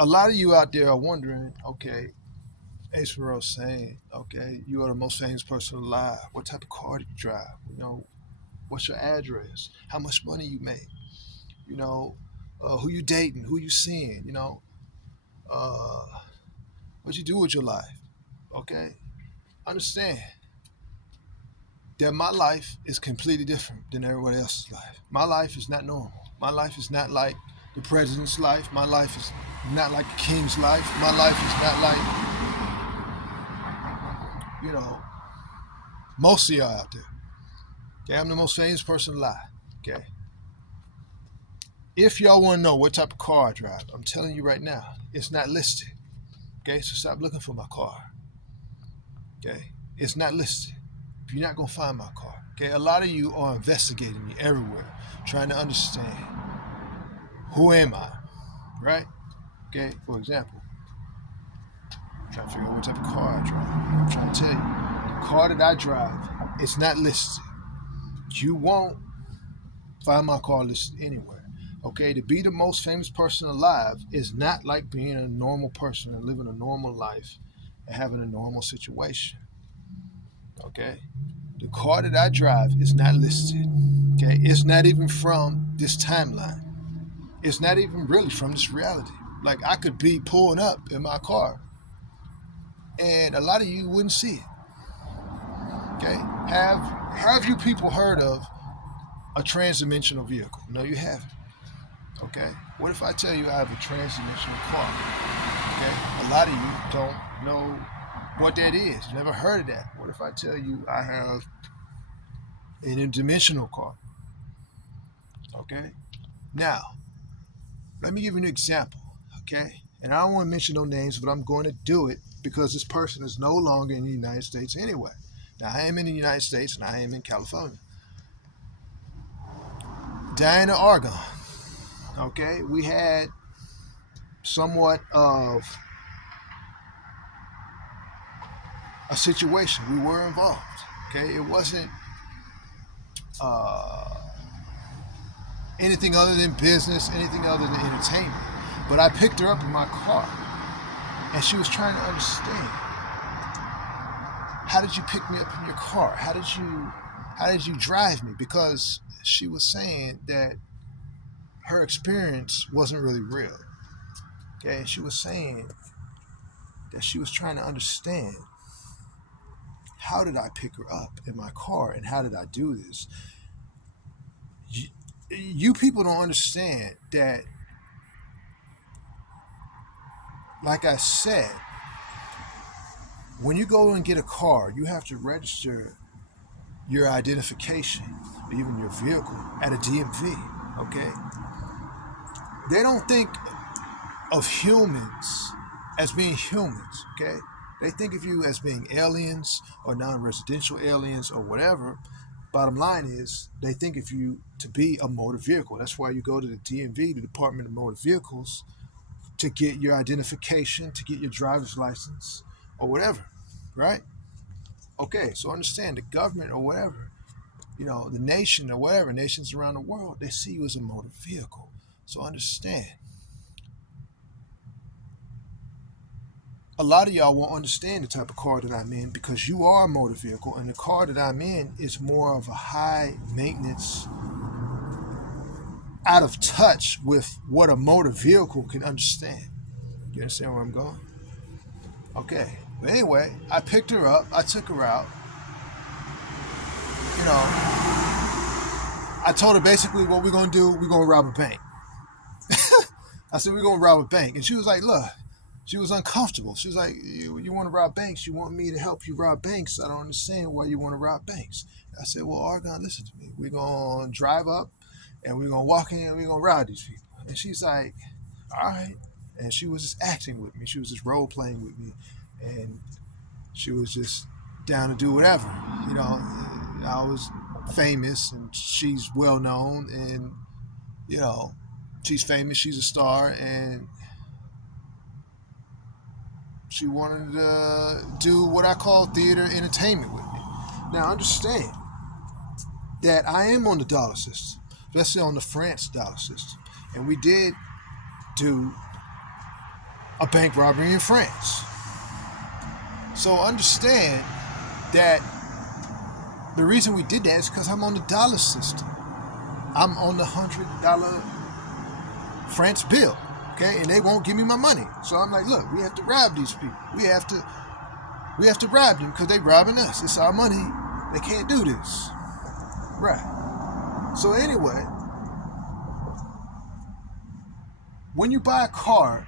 A lot of you out there are wondering, okay, Ace Monroe's saying, okay, you are the most famous person alive. What type of car do you drive? What's your address? How much money you make? You know, who you dating? Who you seeing? Uh, what you do with your life? Okay, understand that my life is completely different than everybody else's life. My life is not normal. My life is not like the president's life. My life is not like the king's life. My life is not like, you know, most of y'all out there. Okay, I'm the most famous person alive. Okay. If y'all want to know what type of car I drive, I'm telling you right now, it's not listed. Okay, so stop looking for my car. Okay, it's not listed. You're not gonna find my car. Okay, a lot of you are investigating me everywhere, trying to understand who am I, right? Okay, for example, I'm trying to figure out what type of car I drive. I'm trying to tell you, the car that I drive, it's not listed. You won't find my car listed anywhere. Okay, to be the most famous person alive is not like being a normal person and living a normal life and having a normal situation. Okay, the car that I drive is not listed. Okay, it's not even from this timeline. It's not even really from this reality. Like I could be pulling up in my car, and a lot of you wouldn't see it. Okay, have you people heard of a transdimensional vehicle? No, you haven't. Okay, what if I tell you I have a transdimensional car? Okay, a lot of you don't know what that is. Never heard of that. What if I tell you I have an interdimensional car? Okay, now let me give you an example. Okay, and I don't want to mention no names, but I'm going to do it because this person is no longer in the United States anyway. Now I am in the United States and I am in California. DIANNA, Argon. Okay, we had somewhat of a situation. We were involved. Okay, it wasn't uh, anything other than business, anything other than entertainment. But I picked her up in my car, and she was trying to understand, how did you pick me up in your car? How did you drive me? Because she was saying that her experience wasn't really real. Okay, she was saying that she was trying to understand, how did I pick her up in my car and how did I do this? You people don't understand that, like I said, when you go and get a car, you have to register your identification, even your vehicle, at a DMV. Okay? They don't think of humans as being humans. Okay? They think of you as being aliens or non-residential aliens or whatever. Bottom line is, they think of you to be a motor vehicle. That's why you go to the DMV, the Department of Motor Vehicles, to get your identification, to get your driver's license, or whatever, right? Okay, so understand, the government or whatever, the nation or whatever, nations around the world, they see you as a motor vehicle. So understand, a lot of y'all won't understand the type of car that I'm in because you are a motor vehicle, and the car that I'm in is more of a high maintenance, out of touch with what a motor vehicle can understand. You understand where I'm going? Okay. But anyway, I picked her up. I took her out. I told her basically what we're going to do. We're going to rob a bank. I said, we're going to rob a bank. And she was like, look, she was uncomfortable. She was like, you want to rob banks? You want me to help you rob banks? I don't understand why you want to rob banks. I said, well, Argon, listen to me. We're going to drive up and we're going to walk in and we're going to rob these people. And she's like, all right. And she was just acting with me. She was just role playing with me. And she was just down to do whatever. I was famous and she's well known, and she's famous, she's a star, and she wanted to do what I call theater entertainment with me. Now understand that I am on the dollar system, especially on the France dollar system, and we did do a bank robbery in France. So understand that the reason we did that is because I'm on the dollar system. I'm on the $100 France bill, okay, and they won't give me my money. So I'm like, look, we have to rob these people. We have to rob them because they robbing us. It's our money. They can't do this, right? So anyway, when you buy a car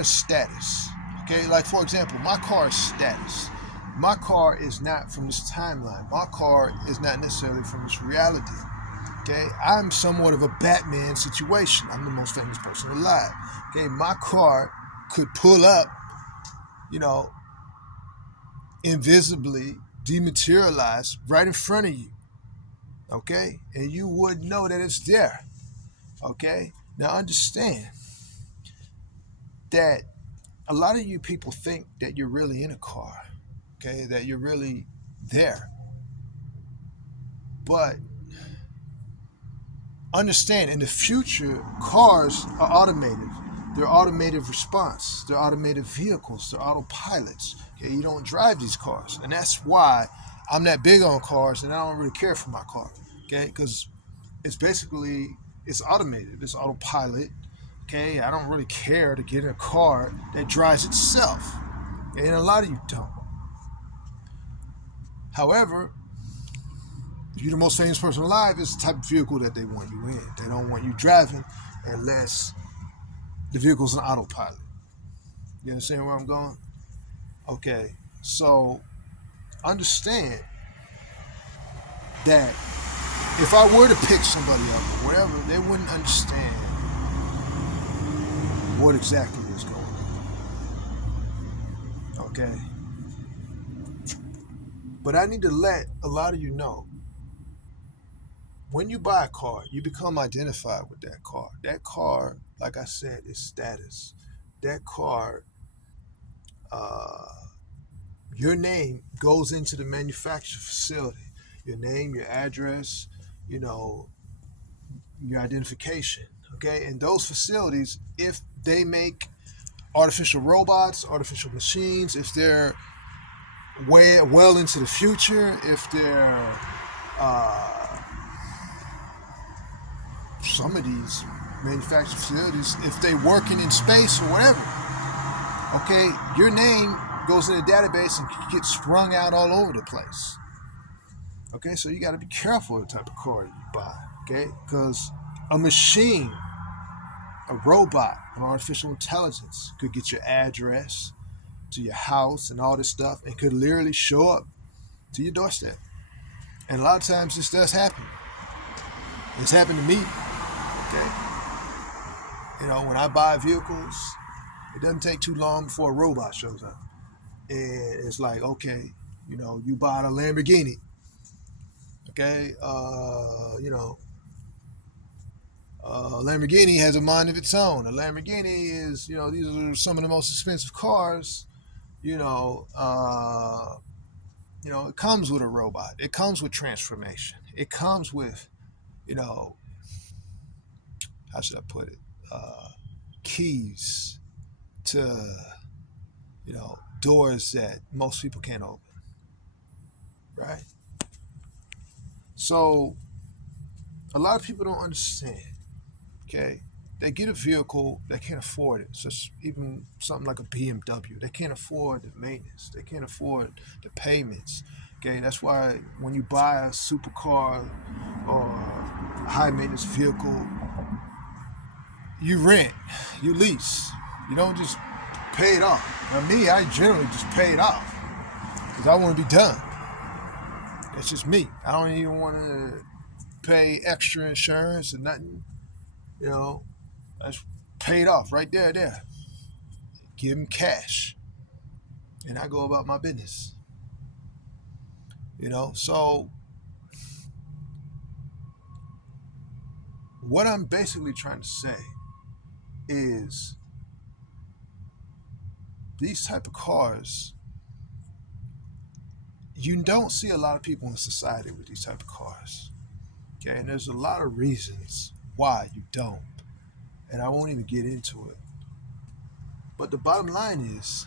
is status, okay? Like for example, my car is status. My car is not from this timeline. My car is not necessarily from this reality. Okay, I'm somewhat of a Batman situation. I'm the most famous person alive. Okay, my car could pull up, invisibly dematerialize right in front of you. Okay, and you would know that it's there. Okay, now understand that a lot of you people think that you're really in a car. Okay, that you're really there. But understand, in the future, cars are automated. They're automated response. They're automated vehicles. They're autopilots. Okay, you don't drive these cars, and that's why I'm not big on cars, and I don't really care for my car. Okay, because it's automated. It's autopilot. Okay, I don't really care to get in a car that drives itself, okay? And a lot of you don't. However, you're the most famous person alive is the type of vehicle that they want you in. They don't want you driving unless the vehicle's an autopilot. You understand where I'm going? Okay, so understand that if I were to pick somebody up or whatever, they wouldn't understand what exactly is going on. Okay? But I need to let a lot of you know, when you buy a car, you become identified with that car. That car, like I said, is status. That car, your name goes into the manufacturer facility. Your name, your address, your identification. Okay? And those facilities, if they make artificial robots, artificial machines, if they're well into the future, if they're some of these manufacturing facilities, if they're working in space or whatever, okay, your name goes in a database and gets sprung out all over the place. Okay, so you got to be careful of the type of car you buy, okay? Because a machine, a robot, an artificial intelligence could get your address to your house and all this stuff and could literally show up to your doorstep. And a lot of times this does happen. It's happened to me, okay? When I buy vehicles, it doesn't take too long before a robot shows up. And it's like, okay, you bought a Lamborghini, okay? Lamborghini has a mind of its own. A Lamborghini is, these are some of the most expensive cars. It comes with a robot. It comes with transformation. It comes with, how should I put it? Keys to, doors that most people can't open, right? So a lot of people don't understand, okay? They get a vehicle, they can't afford it. So even something like a BMW, they can't afford the maintenance. They can't afford the payments, okay? That's why when you buy a supercar or a high maintenance vehicle, you rent, you lease. You don't just pay it off. Now me, I generally just pay it off because I want to be done. That's just me. I don't even want to pay extra insurance or nothing. That's paid off right there. Give them cash. And I go about my business. So what I'm basically trying to say is these type of cars, you don't see a lot of people in society with these type of cars. Okay, and there's a lot of reasons why you don't. And I won't even get into it. But the bottom line is,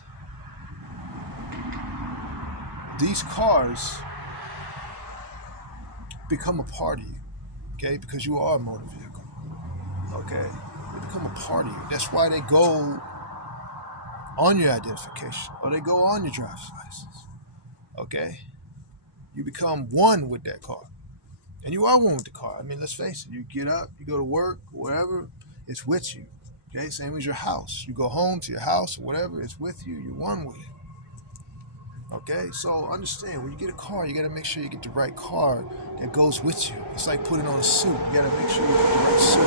these cars become a part of you, okay? Because you are a motor vehicle, okay? They become a part of you. That's why they go on your identification, or they go on your driver's license, okay? You become one with that car. And you are one with the car. I mean, let's face it. You get up, you go to work, whatever, it's with you. Okay, same as your house. You go home to your house or whatever, it's with you. You're one with it. Okay, so understand, when you get a car, you got to make sure you get the right car that goes with you. It's like putting on a suit. You got to make sure you get the right suit.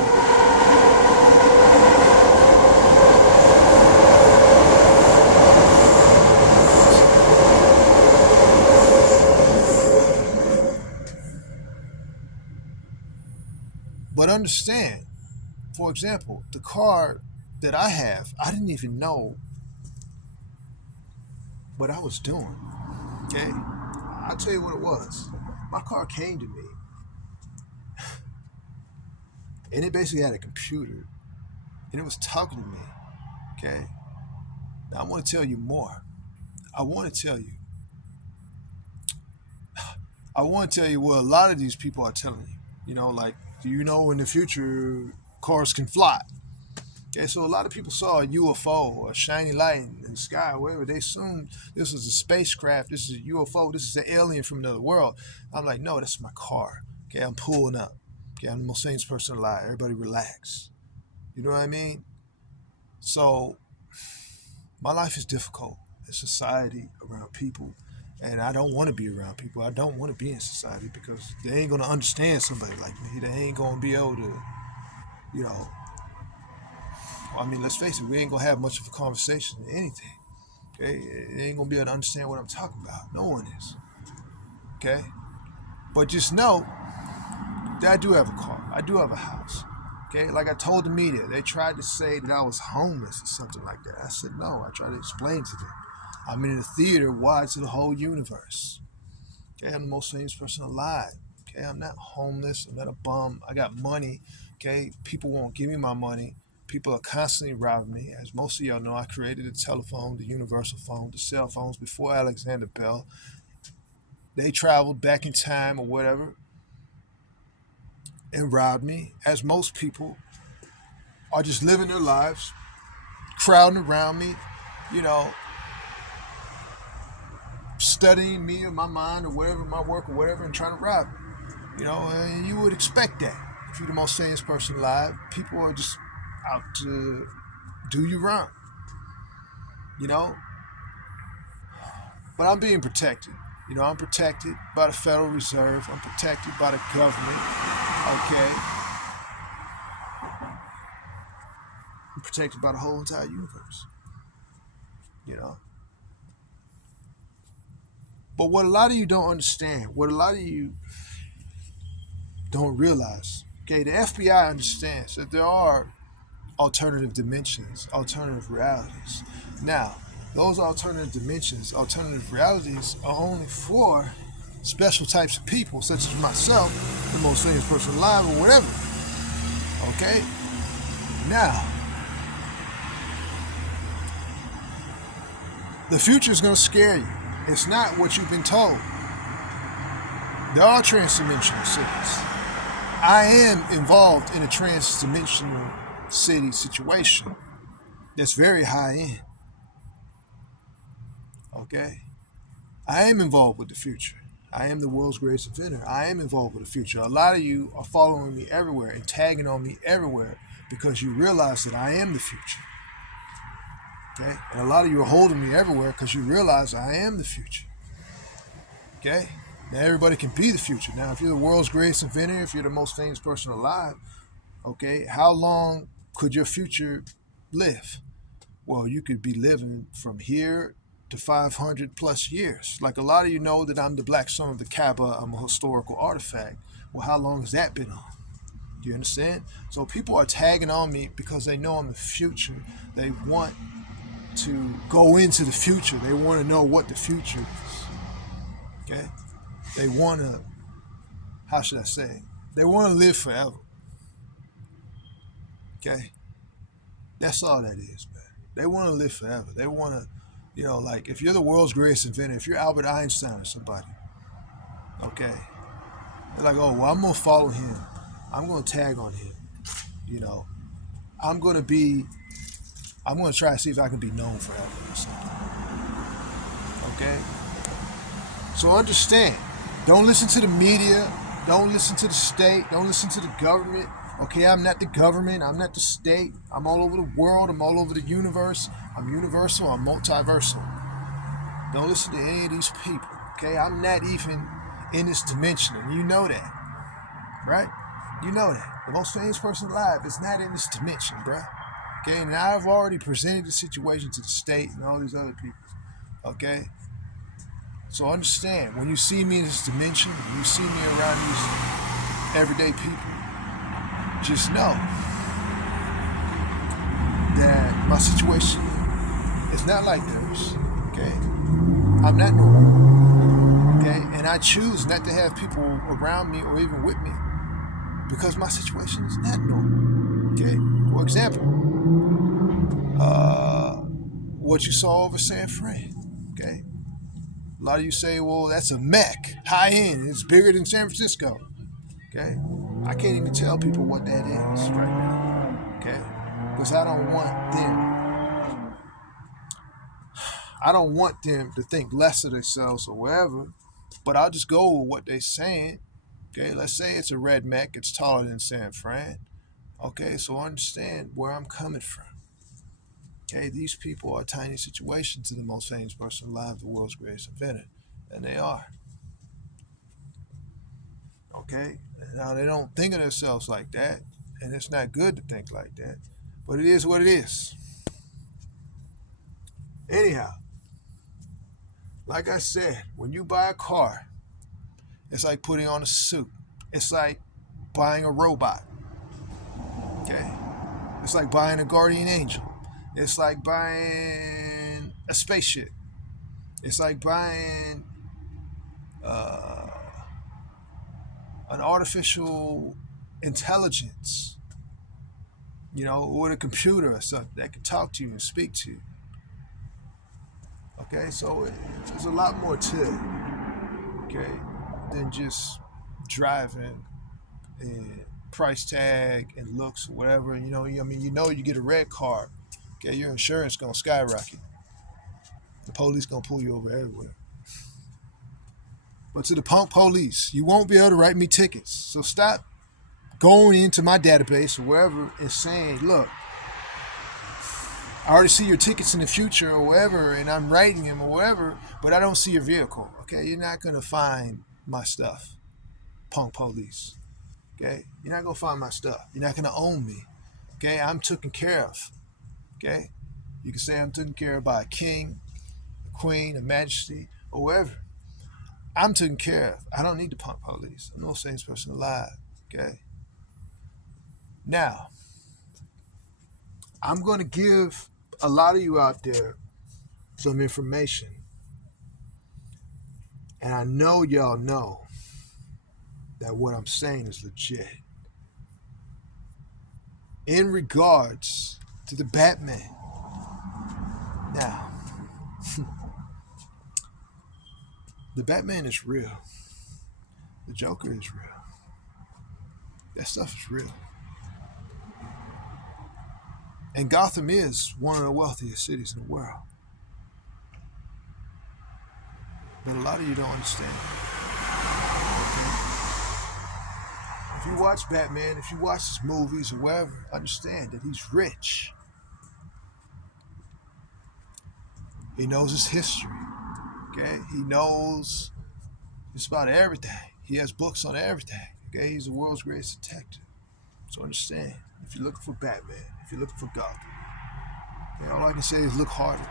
But understand, for example, the car that I have, I didn't even know what I was doing. Okay, I'll tell you what it was. My car came to me, and it basically had a computer, and it was talking to me. Okay, now I want to tell you more. I want to tell you. I want to tell you what a lot of these people are telling you. You know, like, do you know in the future cars can fly? Okay, so a lot of people saw a UFO or a shiny light in the sky, or whatever. They assumed this was a spacecraft, this is a UFO, this is an alien from another world. I'm like, no, that's my car. Okay, I'm pulling up. Okay, I'm the most famous person alive. Everybody relax. You know what I mean? So, my life is difficult in society, around people, and I don't want to be around people. I don't want to be in society because they ain't going to understand somebody like me. They ain't going to be able to, you know, I mean, let's face it, we ain't gonna have much of a conversation or anything. Okay, they ain't gonna be able to understand what I'm talking about. No one is. Okay, but just know that I do have a car. I do have a house. Okay, like I told the media, they tried to say that I was homeless or something like that. I said no. I tried to explain to them, I'm in a theater wide to the whole universe. Okay, I'm the most famous person alive. Okay, I'm not homeless. I'm not a bum. I got money. Okay, people won't give me my money. People are constantly robbing me. As most of y'all know, I created the telephone, the universal phone, the cell phones before Alexander Bell. They traveled back in time or whatever and robbed me, as most people are just living their lives, crowding around me, you know, studying me or my mind or whatever, my work or whatever, and trying to rob me. You know, and you would expect that. If you're the most famous person alive, people are just out to do you wrong, you know? But I'm being protected. You know, I'm protected by the Federal Reserve. I'm protected by the government. Okay? I'm protected by the whole entire universe. You know? But what a lot of you don't understand, what a lot of you don't realize, okay, the FBI understands that there are alternative dimensions, alternative realities. Now, those alternative dimensions, alternative realities are only for special types of people, such as myself, the most famous person alive, or whatever. Okay? Now, the future is going to scare you. It's not what you've been told. There are transdimensional cities. I am involved in a transdimensional city situation that's very high end. Okay? I am involved with the future. I am the world's greatest inventor. I am involved with the future. A lot of you are following me everywhere and tagging on me everywhere because you realize that I am the future. Okay? And a lot of you are holding me everywhere because you realize I am the future. Okay? Now everybody can be the future. Now, if you're the world's greatest inventor, if you're the most famous person alive, okay, how long could your future live? Well, you could be living from here to 500 plus years. Like a lot of you know that I'm the black son of the Kaaba. I'm a historical artifact. Well, how long has that been on? Do you understand? So people are tagging on me because they know I'm the future. They want to go into the future. They want to know what the future is. Okay? They want to, how should I say? They want to live forever. Okay? That's all that is, man. They want to live forever. They want to, like if you're the world's greatest inventor, if you're Albert Einstein or somebody, okay, they're like, oh, well, I'm going to follow him. I'm going to tag on him. I'm going to try to see if I can be known forever or something. Okay? So understand, don't listen to the media. Don't listen to the state. Don't listen to the government. Okay, I'm not the government. I'm not the state. I'm all over the world. I'm all over the universe. I'm universal. I'm multiversal. Don't listen to any of these people. Okay, I'm not even in this dimension, and you know that, right? You know that. The most famous person alive is not in this dimension, bruh. Okay, and I've already presented the situation to the state and all these other people. Okay? So understand, when you see me in this dimension, when you see me around these everyday people, just know that my situation is not like theirs. Okay? I'm not normal. Okay? And I choose not to have people around me or even with me because my situation is not normal. Okay? For example, what you saw over San Fran. Okay? A lot of you say, well, that's a mech, high end, it's bigger than San Francisco. Okay? I can't even tell people what that is right now. Okay? Because I don't want them to think less of themselves or whatever, but I'll just go with what they're saying. Okay? Let's say it's a red mech, it's taller than San Fran. Okay? So understand where I'm coming from. Okay, these people are tiny situations to the most famous person alive, the world's greatest inventor. And they are. Okay? Now, they don't think of themselves like that, and it's not good to think like that, but it is what it is. Anyhow, like I said, when you buy a car, it's like putting on a suit. It's like buying a robot. Okay? It's like buying a guardian angel. It's like buying a spaceship. It's like buying an artificial intelligence, with a computer or something that can talk to you and speak to you. Okay, so there's a lot more to it, okay, than just driving and price tag and looks or whatever. You get a red card. Okay, your insurance gonna skyrocket. The police gonna pull you over everywhere. But to the punk police, you won't be able to write me tickets. So stop going into my database or wherever and saying, look, I already see your tickets in the future or whatever, and I'm writing them or whatever, but I don't see your vehicle. Okay, you're not gonna find my stuff, punk police. Okay, you're not gonna find my stuff. You're not gonna own me. Okay, I'm taken care of. Okay, you can say I'm taken care of by a king, a queen, a majesty, or whatever. I'm taken care of. I don't need the punk police. I'm the most famous person alive. Okay. Now, I'm going to give a lot of you out there some information, and I know y'all know that what I'm saying is legit. In regards to the Batman. Now, the Batman is real. The Joker is real. That stuff is real. And Gotham is one of the wealthiest cities in the world. But a lot of you don't understand. Okay? If you watch Batman, if you watch his movies or whatever, understand that he's rich. He knows his history. Okay? He knows just about everything. He has books on everything. Okay? He's the world's greatest detective. So understand, if you're looking for Batman, if you're looking for Gotham, all I can say is look harder.